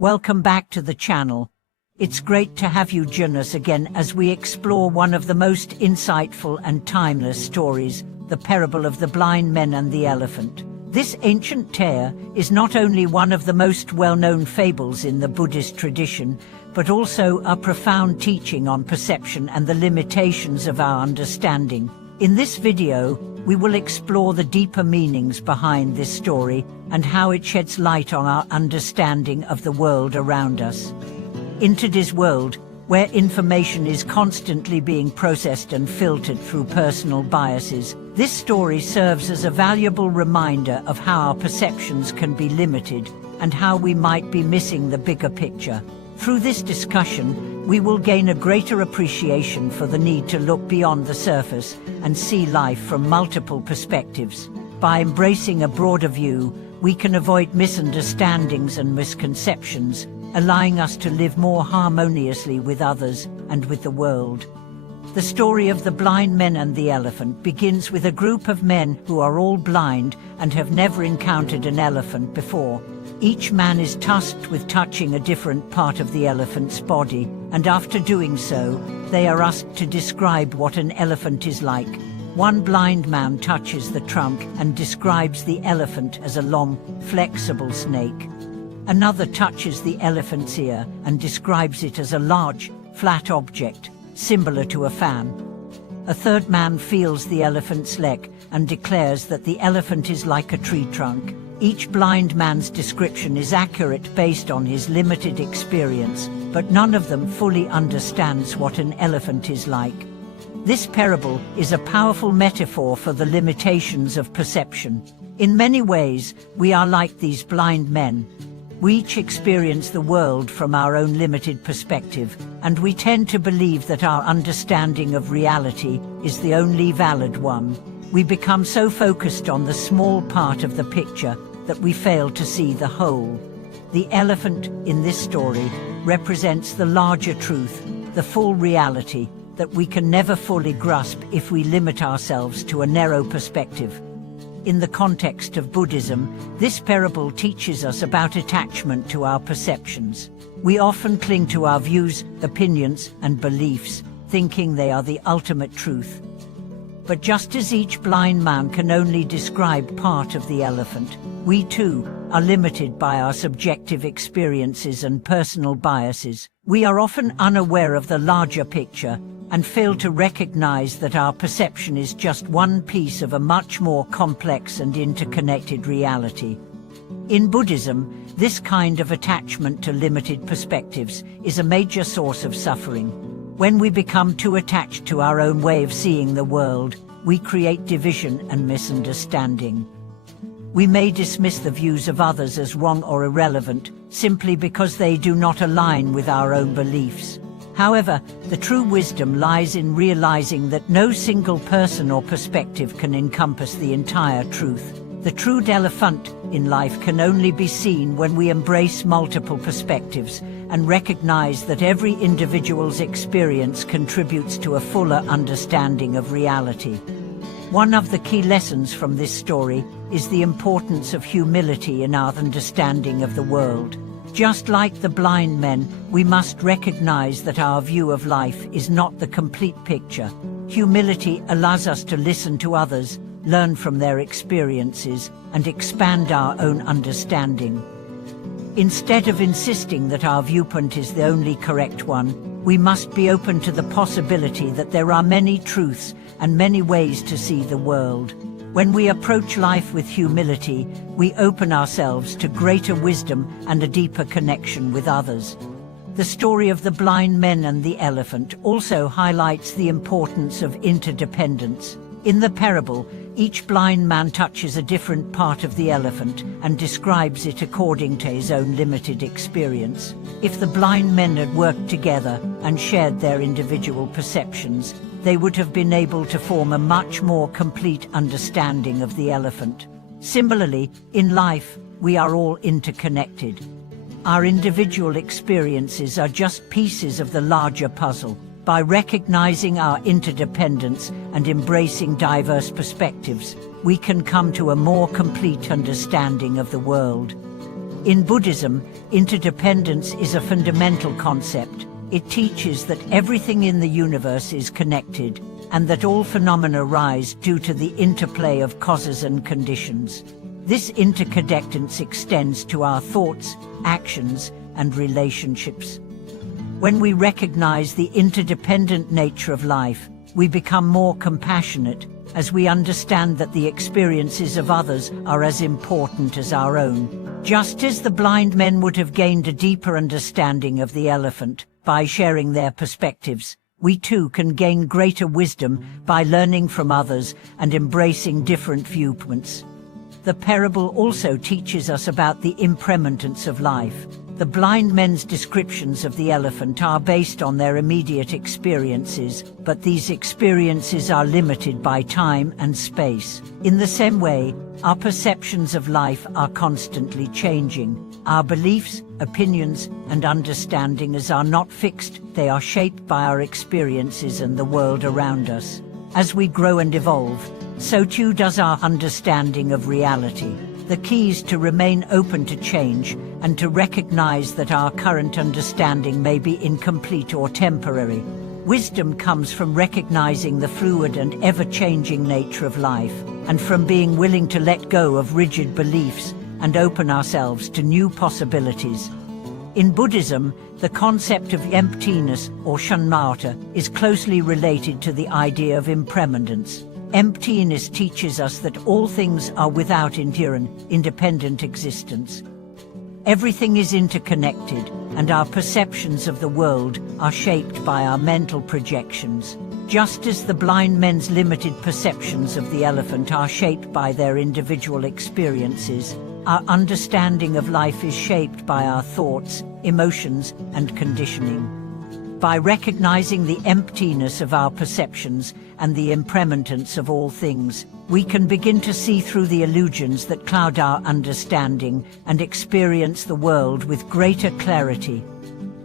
Welcome back to the channel. It's great to have you join us again as we explore one of the most insightful and timeless stories, the parable of the blind men and the elephant. This ancient tale is not only one of the most well-known fables in the Buddhist tradition, but also a profound teaching on perception and the limitations of our understanding. In this video, we will explore the deeper meanings behind this story and how it sheds light on our understanding of the world around us. In today's world, where information is constantly being processed and filtered through personal biases, this story serves as a valuable reminder of how our perceptions can be limited and how we might be missing the bigger picture. Through this discussion, we will gain a greater appreciation for the need to look beyond the surface and see life from multiple perspectives. By embracing a broader view, we can avoid misunderstandings and misconceptions, allowing us to live more harmoniously with others and with the world. The story of the blind men and the elephant begins with a group of men who are all blind and have never encountered an elephant before. Each man is tasked with touching a different part of the elephant's body, and after doing so, they are asked to describe what an elephant is like. One blind man touches the trunk and describes the elephant as a long, flexible snake. Another touches the elephant's ear and describes it as a large, flat object, similar to a fan. A third man feels the elephant's leg and declares that the elephant is like a tree trunk. Each blind man's description is accurate based on his limited experience, but none of them fully understands what an elephant is like. This parable is a powerful metaphor for the limitations of perception. In many ways, we are like these blind men. We each experience the world from our own limited perspective, and we tend to believe that our understanding of reality is the only valid one. We become so focused on the small part of the picture that we fail to see the whole. The elephant in this story represents the larger truth, the full reality that we can never fully grasp if we limit ourselves to a narrow perspective. In the context of Buddhism, this parable teaches us about attachment to our perceptions. We often cling to our views, opinions, and beliefs, thinking they are the ultimate truth. But just as each blind man can only describe part of the elephant, we too are limited by our subjective experiences and personal biases. We are often unaware of the larger picture and fail to recognize that our perception is just one piece of a much more complex and interconnected reality. In Buddhism, this kind of attachment to limited perspectives is a major source of suffering. When we become too attached to our own way of seeing the world, we create division and misunderstanding. We may dismiss the views of others as wrong or irrelevant simply because they do not align with our own beliefs. However, the true wisdom lies in realizing that no single person or perspective can encompass the entire truth. The true elephant in life can only be seen when we embrace multiple perspectives and recognize that every individual's experience contributes to a fuller understanding of reality. One of the key lessons from this story is the importance of humility in our understanding of the world. Just like the blind men, we must recognize that our view of life is not the complete picture. Humility allows us to listen to others, learn from their experiences, and expand our own understanding. Instead of insisting that our viewpoint is the only correct one, we must be open to the possibility that there are many truths and many ways to see the world. When we approach life with humility, we open ourselves to greater wisdom and a deeper connection with others. The story of the blind men and the elephant also highlights the importance of interdependence. In the parable, each blind man touches a different part of the elephant and describes it according to his own limited experience. If the blind men had worked together and shared their individual perceptions, they would have been able to form a much more complete understanding of the elephant. Similarly, in life, we are all interconnected. Our individual experiences are just pieces of the larger puzzle. By recognizing our interdependence and embracing diverse perspectives, we can come to a more complete understanding of the world. In Buddhism, interdependence is a fundamental concept. It teaches that everything in the universe is connected, and that all phenomena arise due to the interplay of causes and conditions. This interconnectedness extends to our thoughts, actions, and relationships. When we recognize the interdependent nature of life, we become more compassionate, as we understand that the experiences of others are as important as our own. Just as the blind men would have gained a deeper understanding of the elephant by sharing their perspectives, we too can gain greater wisdom by learning from others and embracing different viewpoints. The parable also teaches us about the impermanence of life. The blind men's descriptions of the elephant are based on their immediate experiences, but these experiences are limited by time and space. In the same way, our perceptions of life are constantly changing. Our beliefs, opinions, and understandings are not fixed, they are shaped by our experiences and the world around us. As we grow and evolve, so too does our understanding of reality. The key is to remain open to change and to recognize that our current understanding may be incomplete or temporary. Wisdom comes from recognizing the fluid and ever-changing nature of life, and from being willing to let go of rigid beliefs and open ourselves to new possibilities. In Buddhism, the concept of emptiness or shurangamamantra is closely related to the idea of impermanence. Emptiness teaches us that all things are without independent existence. Everything is interconnected, and our perceptions of the world are shaped by our mental projections. Just as the blind men's limited perceptions of the elephant are shaped by their individual experiences, our understanding of life is shaped by our thoughts, emotions, and conditioning. By recognizing the emptiness of our perceptions and the impermanence of all things, we can begin to see through the illusions that cloud our understanding and experience the world with greater clarity.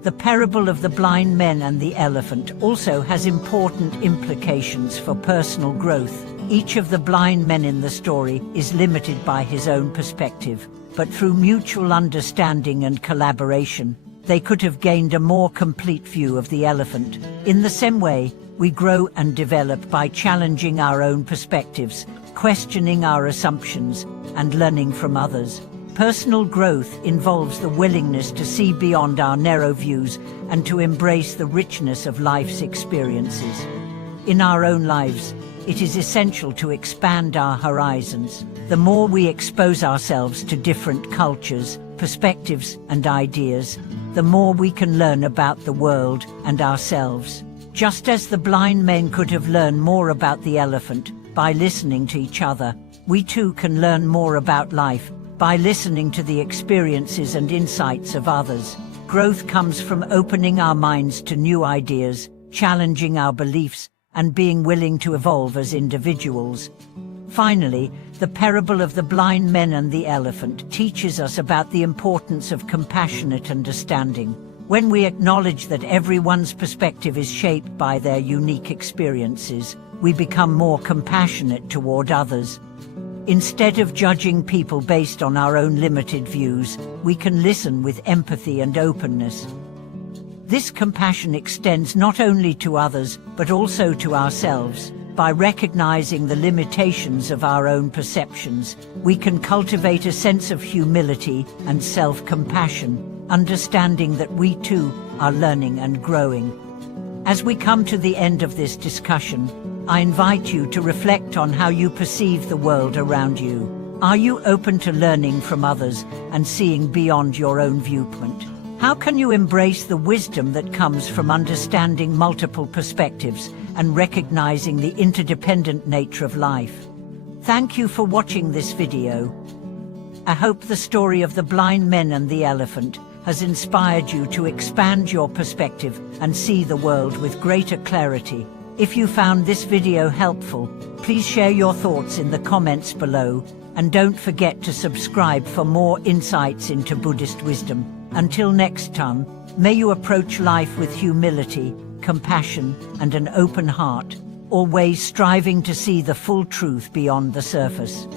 The parable of the blind men and the elephant also has important implications for personal growth. Each of the blind men in the story is limited by his own perspective, but through mutual understanding and collaboration, they could have gained a more complete view of the elephant. In the same way, we grow and develop by challenging our own perspectives, questioning our assumptions, and learning from others. Personal growth involves the willingness to see beyond our narrow views and to embrace the richness of life's experiences. In our own lives, it is essential to expand our horizons. The more we expose ourselves to different cultures, perspectives, and ideas, the more we can learn about the world and ourselves. Just as the blind men could have learned more about the elephant by listening to each other, we too can learn more about life by listening to the experiences and insights of others. Growth comes from opening our minds to new ideas, challenging our beliefs, and being willing to evolve as individuals. Finally, the parable of the blind men and the elephant teaches us about the importance of compassionate understanding. When we acknowledge that everyone's perspective is shaped by their unique experiences, we become more compassionate toward others. Instead of judging people based on our own limited views, we can listen with empathy and openness. This compassion extends not only to others, but also to ourselves. By recognizing the limitations of our own perceptions, we can cultivate a sense of humility and self-compassion, understanding that we too are learning and growing. As we come to the end of this discussion, I invite you to reflect on how you perceive the world around you. Are you open to learning from others and seeing beyond your own viewpoint? How can you embrace the wisdom that comes from understanding multiple perspectives and recognizing the interdependent nature of life? Thank you for watching this video. I hope the story of the blind men and the elephant has inspired you to expand your perspective and see the world with greater clarity. If you found this video helpful, please share your thoughts in the comments below, and don't forget to subscribe for more insights into Buddhist wisdom. Until next time, may you approach life with humility, compassion, and an open heart, always striving to see the full truth beyond the surface.